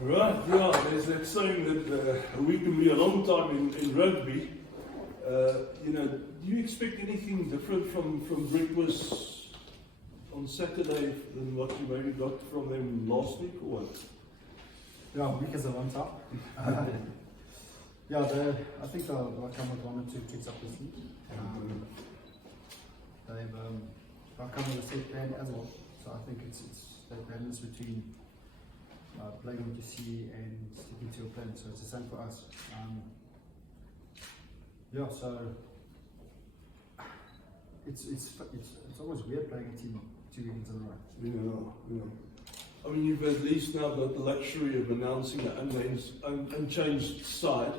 Right, yeah, there's that saying that a week can be a long time in rugby. Do you expect anything different from Griquas on Saturday than what you maybe got from them last week or what? Yeah, a week is a long time. I think they'll come with 1 or 2 kicks up the sleeve. They'll come with a set plan as well. So I think it's that balance between playing what you see and sticking to your plan. So it's the same for us. So it's always weird playing a team 2 weekends in a row. Yeah. I mean, you've at least now got the luxury of announcing an unchanged side.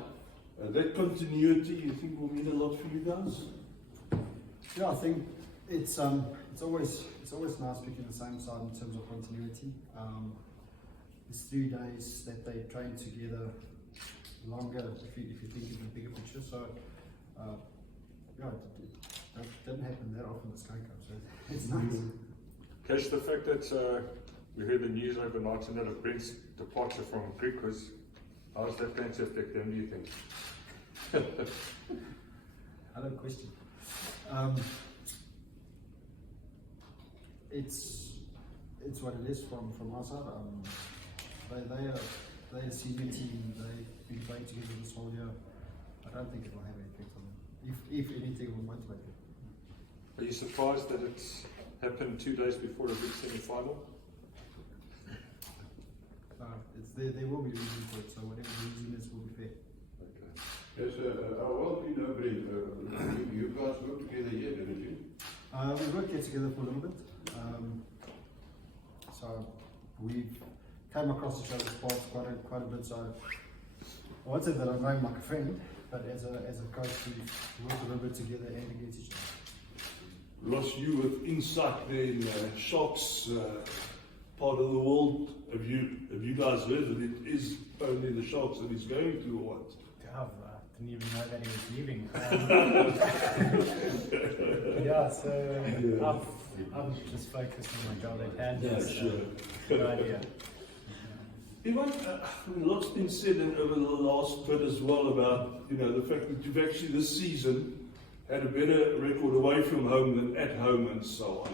That continuity, you think, will mean a lot for you guys? Yeah, I think it's always nice picking the same side in terms of continuity. It's 3 days that they train together longer if you think of the bigger picture. So it doesn't happen that often this Currie Cup, so it's nice. Cash, the fact that we heard the news overnight and that of Brent's departure from Griquas, how is that going to affect them, do you think? I don't question. It's what it is from our side. They're a senior team. They've been playing together this whole year. I don't think it will have an effect on them. If anything, it will motivate them. Are you surprised that it's happened 2 days before a big semi-final? There will be a reason for it, so whatever the reason is will be fair. Okay. Yes, how well do you know, Brent? You guys worked together here, didn't you? We worked here together for a little bit. So we came across each other's paths quite a bit. So I won't say that I know him like a friend, but as a coach, we worked a little bit together and against each other. Ross, you with insight there in Sharks part of the world, have you guys heard that it is only the Sharks that he's going to or what? I didn't even know that he was leaving. I've just focused on my job at hand. Yeah, sure. Good idea. Ivan, a lot's been said over the last bit as well about the fact that you've actually this season had a better record away from home than at home and so on.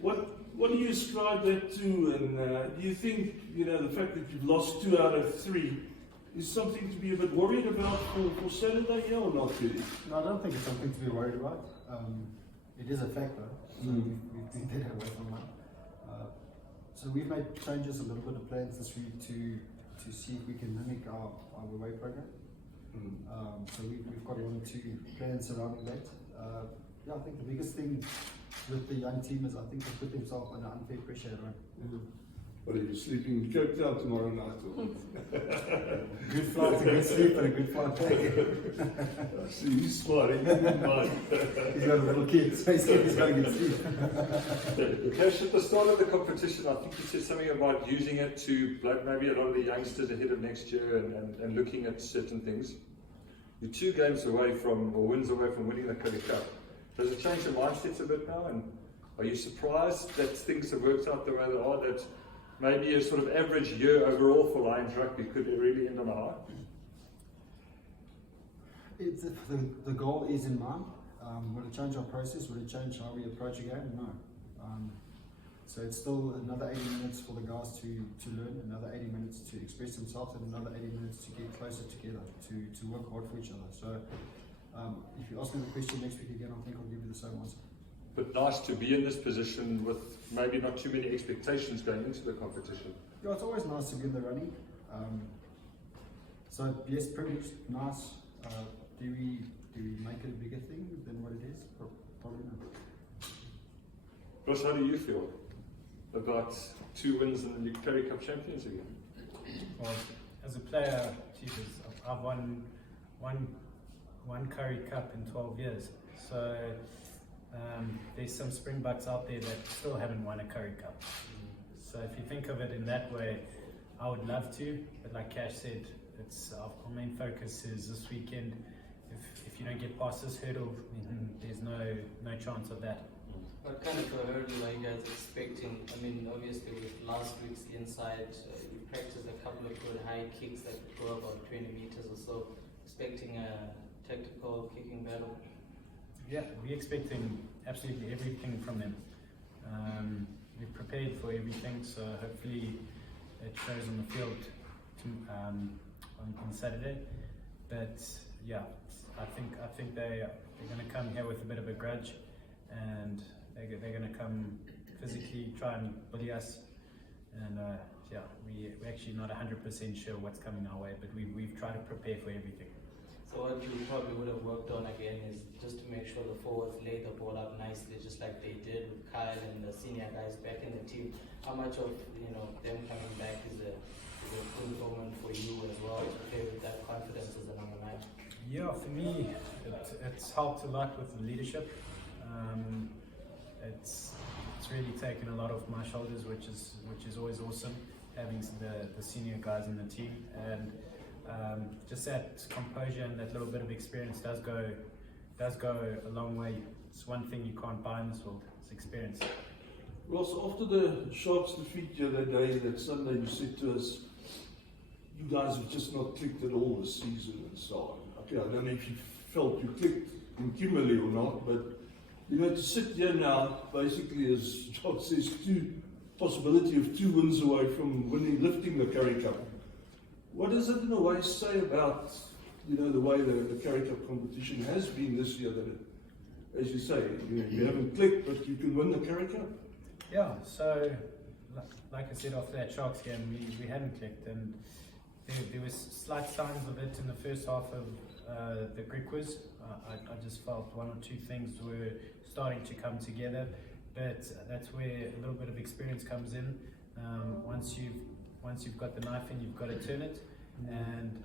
What do you ascribe that to? And do you think the fact that you've lost 2 out of 3 is something to be a bit worried about for Saturday here or not really? No, I don't think it's something to be worried about. It is a factor. So we've been better away from home. So we've made changes, a little bit of plans this week to see if we can mimic our away program. So we've got 1 or 2 plans surrounding that. I think the biggest thing with the young team is I think they put themselves under unfair pressure at home. What are you sleeping in Cape Town tomorrow night? Good flight to good sleep and a good flight back. See, he's smart. He's got a little kid, so he's got to get sleep. Cash, at the start of the competition, I think you said something about using it to blood maybe a lot of the youngsters ahead of next year and looking at certain things. You're 2 games away from, or wins away from winning the Currie Cup. Does it change your mindsets a bit now? And are you surprised that things have worked out the way they are, that maybe a sort of average year overall for Lions rugby could really end on a high? The goal is in mind. Will it change our process? Will it change how we approach a game? No. So it's still another 80 minutes for the guys to learn, another 80 minutes to express themselves, and another 80 minutes to get closer together, to work hard for each other. So if you ask me the question next week again, I think I'll give you the same answer. But nice to be in this position with maybe not too many expectations going into the competition. Yeah, it's always nice to be in the running. So yes, privileged, nice. Do we make it a bigger thing than what it is? Probably not. Ross, how do you feel about 2 wins and the Currie Cup champions again? Well, as a player, I've won Currie Cup in 12 years. So there's some Springboks out there that still haven't won a Currie Cup. So if you think of it in that way, I would love to, but like Cash said, it's our main focus is this weekend. If you don't get past this hurdle, there's no chance of that. What kind of a hurdle are you guys expecting? I mean, obviously with last week's inside, you practiced a couple of good high kicks that could go about 20 meters or so. Expecting a tactical kicking battle? Yeah, we're expecting absolutely everything from them. We've prepared for everything, so hopefully it shows on the field on Saturday. But yeah, I think they're going to come here with a bit of a grudge, and they're going to come physically try and bully us. And yeah, we're actually not 100% sure what's coming our way, but we've tried to prepare for everything. So what you probably would have worked on again is just to make sure the forwards lay the ball up nicely, just like they did with Kyle and the senior guys back in the team. How much of them coming back is a good moment for you as well to play with that confidence as a number 9? Yeah, for me, it's helped a lot with the leadership. It's really taken a lot off my shoulders, which is always awesome, having the senior guys in the team, and just that composure and that little bit of experience does go a long way. It's one thing you can't buy in this world. It's experience. Ross, after the Sharks defeat the other day, that Sunday, you said to us, you guys have just not clicked at all this season and so on. Okay, I don't know if you felt you clicked in Kimberley or not, but to sit here now, basically, as John says, possibility of 2 wins away from lifting the Currie Cup. What does it in a way say about, the way the Currie Cup competition has been this year, that, as you say, you haven't clicked, but you can win the Currie Cup? Yeah, so, like I said, after that Sharks game, we hadn't clicked, and there was slight signs of it in the first half of the Griquas. I just felt 1 or 2 things were starting to come together, but that's where a little bit of experience comes in. Once you've got the knife in, you've got to turn it, and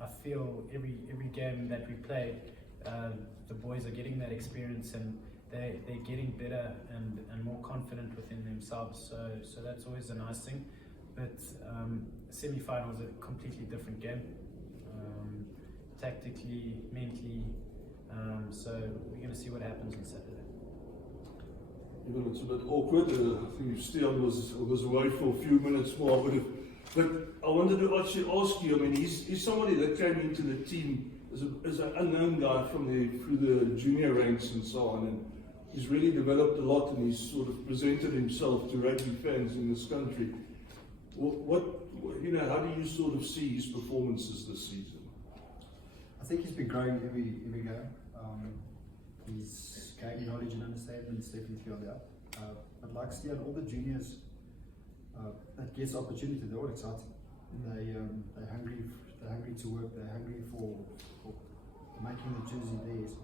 I feel every game that we play, the boys are getting that experience, and they're getting better and more confident within themselves, so that's always a nice thing. But semi-final is a completely different game, tactically, mentally, so we're going to see what happens on Saturday. Even it's a bit awkward. I think if Stian was away for a few minutes more, but I wanted to actually ask you, I mean, he's somebody that came into the team as an unknown guy through the junior ranks and so on, and he's really developed a lot, and he's sort of presented himself to rugby fans in this country. How do you sort of see his performances this season? I think he's been growing every game. He's gaining knowledge and understanding is definitely on the up. But like Stian, all the juniors that gets opportunity, they're all excited. They're hungry to work. They're hungry for making the jersey theirs.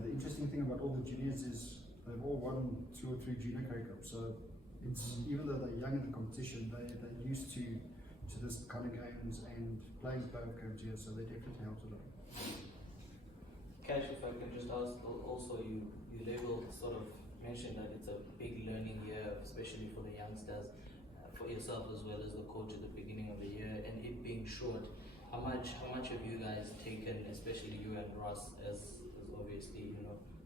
The interesting thing about all the juniors is they've all won 2 or 3 junior Currie Cups. So it's even though they're young in the competition, they're used to this kind of games and playing playoff games here. So they definitely help a lot. Cash, if I can just ask, also you sort of mentioned that it's a big learning year, especially for the youngsters, for yourself as well as the coach at the beginning of the year, and it being short. How much have you guys taken, especially you and Ross, as obviously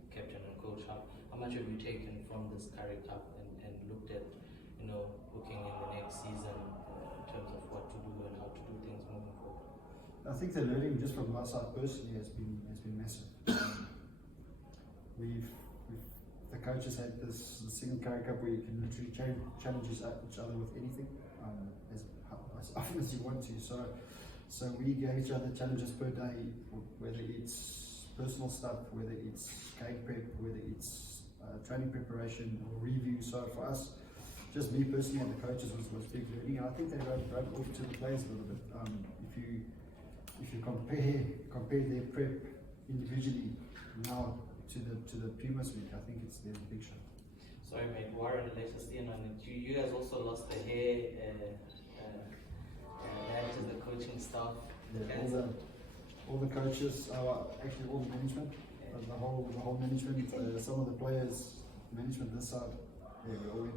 captain and coach? How much have you taken from this Currie Cup and looked at looking in the next season in terms of what to do and how to do things moving forward? I think the learning just from my side personally has been massive. The coaches had this single Currie Cup where you can literally challenge each other with anything as often as you want to. So we gave each other challenges per day, whether it's personal stuff, whether it's game prep, whether it's training preparation or review. So for us, just me personally and the coaches was big learning. And I think they rubbed off to the players a little bit. If you compare their prep individually now to the previous week, I think there's a big shot. Sorry, mate. Warren, let us in on it. You guys also lost the hair. That is the coaching staff. Yeah, all the coaches, actually all the management, the whole management. Some of the players, management this side. Yeah, we all in.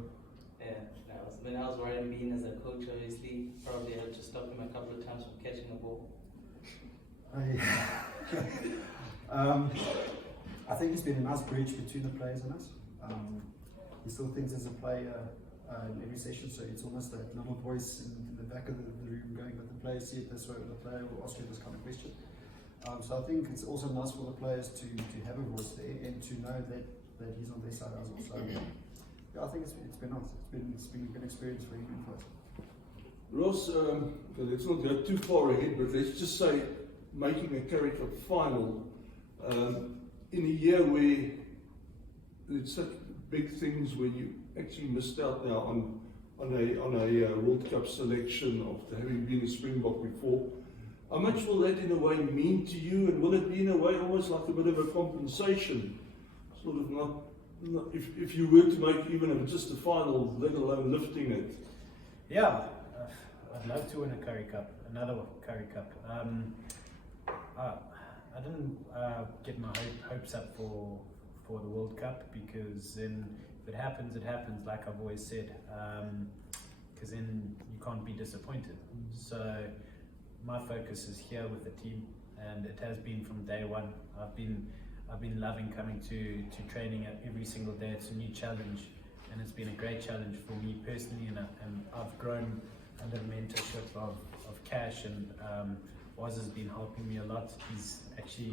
Yeah, when I was Warren Bean as a coach, obviously, probably had to stop him a couple of times from catching the ball. I think it's been a nice bridge between the players and us. He still thinks as a player in every session, so it's almost that little voice in the back of the room going, but the players see it this way, or the player will ask you this kind of question. So I think it's also nice for the players to have a voice there and to know that he's on their side as well. So yeah, I think it's been nice. It's been a good experience for him and for us. Ross, let's not go too far ahead, but let's just say making a Currie Cup final in a year where it's such big things, where you actually missed out now on a World Cup selection after having been a Springbok before. How much will that in a way mean to you, and will it be in a way almost like a bit of a compensation? Sort of not if you were to make even if it's just a final, let alone lifting it. Yeah, I'd love to win a Currie Cup, another Currie Cup. I didn't get my hopes up for the World Cup, because then if it happens, it happens, like I've always said, because then you can't be disappointed. So my focus is here with the team, and it has been from day one. I've been loving coming to training every single day. It's a new challenge, and it's been a great challenge for me personally, and I've grown under the mentorship of Cash, and Waz has been helping me a lot. He's actually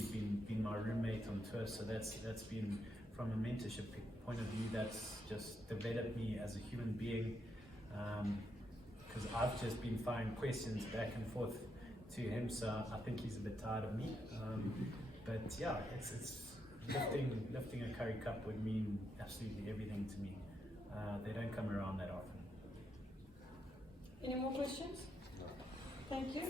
been my roommate on tour, so that's been, from a mentorship point of view, that's just developed me as a human being, because I've just been firing questions back and forth to him, so I think he's a bit tired of me. But yeah, it's lifting a Currie Cup would mean absolutely everything to me. They don't come around that often. Any more questions? No. Thank you.